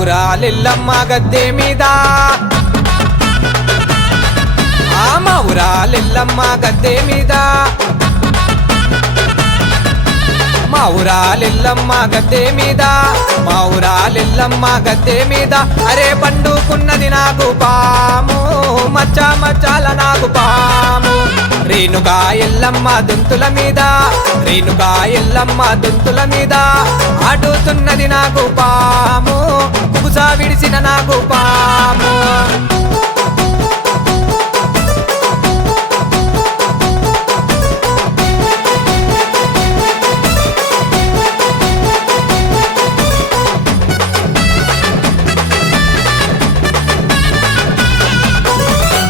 ఊరాలెల్లమ్మ గద్దె మీద మా ఊరాలెల్లమ్మ గద్దె మీద మా ఊరాలెల్లమ్మ గద్దె మీద మా ఊరాలెల్లమ్మ గద్దె మీద అరే పండుకున్నది నాకు పాము మచ్చ మచ్చాల నాకు పాము రేణుగా ఎల్లమ్మ దొంతుల మీద రేణుగా ఎల్లమ్మ దొంతుల మీద ఆడుతున్నది నాకు పాము కుబుసా విడిసిన నాకు పాము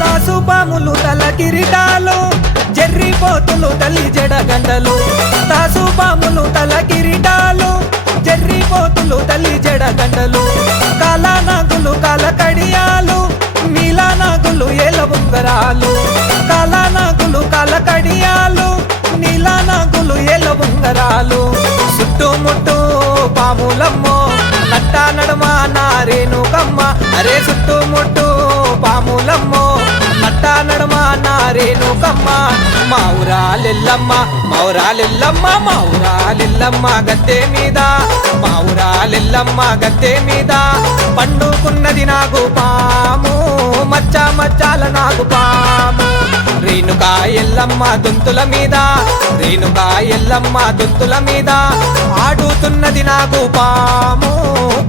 తాసుపాములు తల కిరీటాలు జర్రిపోతులు తల్లి జడగంటలు తాసుపాములు తల కిరీటాలు జర్రిపోతులు తల్లి జడగంటలు కాలానాగులు కాల కడియాలు నీలానాగులు ఏల ఉంగరాలు కాలానాగులు కాల కడియాలు నీలానాగులు ఏల ఉంగరాలు చుట్టుముట్టు పాములమ్మో నట్ట నడుమ నారేనుకమ్మ అరే చుట్టుముట్టు పాములమ్మో నట్ట నడుమ నారేనుకమ్మ మా ఊరాలెల్లమ్మ మా ఊరాలెల్లమ్మ మా ఊరాలెల్లమ్మ గద్దె మీద మా ఊరాలెల్లమ్మ గద్దె మీద పండుకున్నది నాకు పాము మచ్చ మచ్చాల నాకు పాము రేణుగా ఎల్లమ్మ దొంతుల మీద రేణుగా ఎల్లమ్మ దొంతుల మీద ఆడుతున్నది నాకు పాము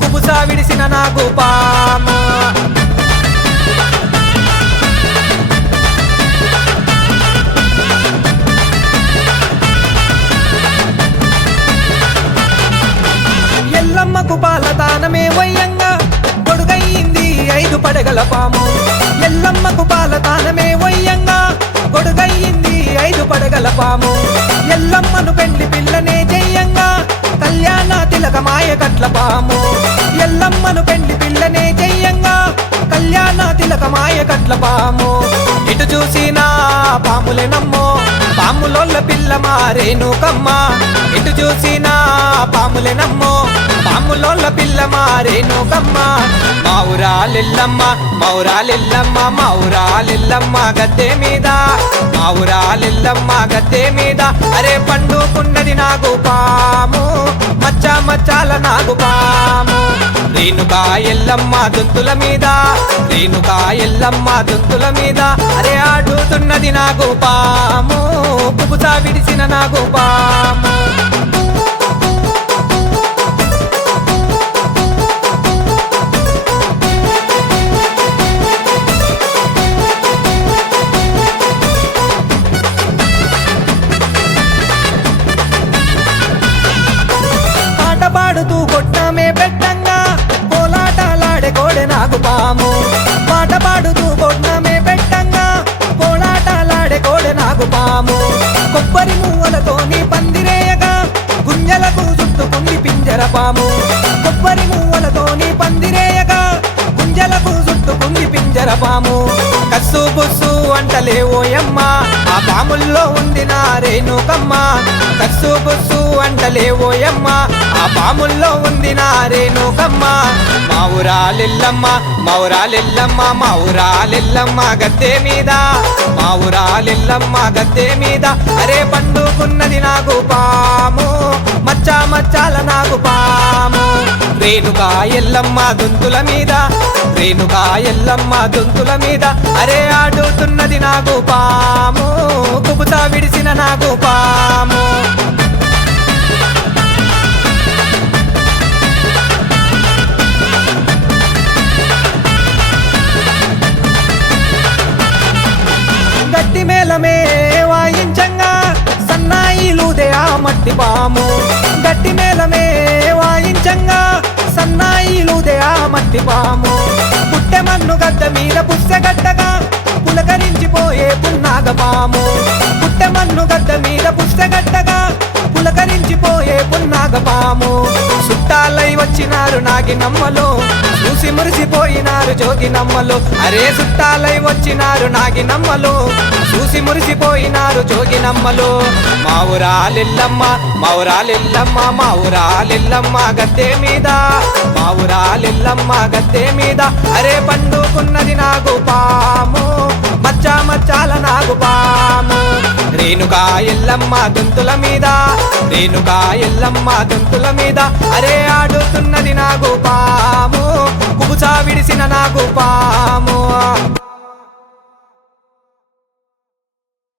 కుబుసా విడిసిన నాకు పాము ఎల్లమ్మకు పాలతానమే వయ్యంగా గొడుగయ్యింది 5 పడగల పాము ఎల్లమ్మకు పాలతానమే వయ్యంగా గొడుగయ్యింది 5 పడగల పాము ఎల్లమ్మను పెండ్లి పిల్లనే చెయ్యంగా కళ్యాణ తిలకమాయ కట్ల పాము ఎల్లమ్మను పెండ్లి పిల్లనే చెయ్యంగా కళ్యాణ తిలకమాయ కట్ల పాము ఇటు చూసినా పాములేనమ్మో పాములోళ్ళ పిల్ల మారేనుకమ్మ ఇటు చూసినా పాములేనమ్మో పాములోళ్ళ పిల్ల మారేనుకమ్మ మా ఊరాలెల్లమ్మ మా ఊరాలెల్లమ్మ మా ఊరాలెల్లమ్మ గద్దె మీద మా ఊరాలెల్లమ్మ గద్దె మీద అరే పండుకున్నది నాకు పాము మచ్చ మచ్చాల నాకు పాము రేణుగా ఎల్లమ్మ దొంతుల మీద రేణుగా ఎల్లమ్మ దొంతుల మీద అరే ఆడుతున్నది నాకు పాము కుబుసా విడిసిన నాకు పాము పాడుతూ కొట్టమే పెట్టంగా కోలాటలాడే కోడె నాకు పాము పాట పాడుతూ కొట్టమే పెట్టంగా కోలాటలాడే కోడె నాకు పాము కొబ్బరి మువ్వలతోని పందిరేయగా గుంజలకు చుట్టుకుంది పింజర పాము కొబ్బరి మువ్వలతోని పందిరేయగా గుంజలకు చుట్టుకుంది పింజర పాము కస్సు బుస్సు అంటలే ఓయమ్మ ఆ పాముల్లో ఉంది నా రేణుకమ్మ కస్సు బుస్సు అంటలే ఓయమ్మ ఆ పాముల్లో ఉంది నా రేణుకమ్మ మా ఊరాలెల్లమ్మ మా ఊరాలెల్లమ్మ మా ఊరాలెల్లమ్మ గద్దె మీద మా ఊరాలెల్లమ్మ గద్దె మీద అరే పండుకున్నది నాకు పాము మచ్చ మచ్చాల నాకు పాము రేణుగా ఎల్లమ్మ దొంతుల మీద రేణుగా ఎల్లమ్మ దొంతుల మీద అరే ఆడుతున్నది నాకు పాము కుబుసా విడిసిన నాకు పాము గట్టి మేళమే వాయించంగా సన్నాయిలుదే ఆ మట్టి పాము గట్టి మేళమే వాయించంగా సన్నాయిలుదే ఆ మట్టి పాము పుట్టె మన్ను గద్ద మీద పుస్తగట్టగా పులకరించిపోయే పున్నాగ పాము పుట్టె మన్ను గద్ద మీద పుస్తగట్టగా పులకరించి రెచ్చిపోయే పున్నాగ పాము చుట్టాలై వచ్చినారు నాగినమ్మలు చూసి మురిసిపోయినారు జోగినమ్మలు అరే చుట్టాలై వచ్చినారు నాగినమ్మలు చూసి మురిసిపోయినారు జోగినమ్మలు మా ఊరాలిల్లమ్మ మా ఊరాలిల్లమ్మ మా ఊరాలిల్లమ్మ గద్దె మీద మా ఊరాలిల్లమ్మ గద్దె మీద అరే పండుకున్నది నాగు పాము మచ్చ మచ్చాల నాగు పాము రేణుకా ఎల్లమ్మ గొంతుల మీద రేణుకా ఎల్లమ్మ గొంతుల మీద అరే ఆడుతున్నది నాగు పాము కుబుసా విడిసిన నాగు పాము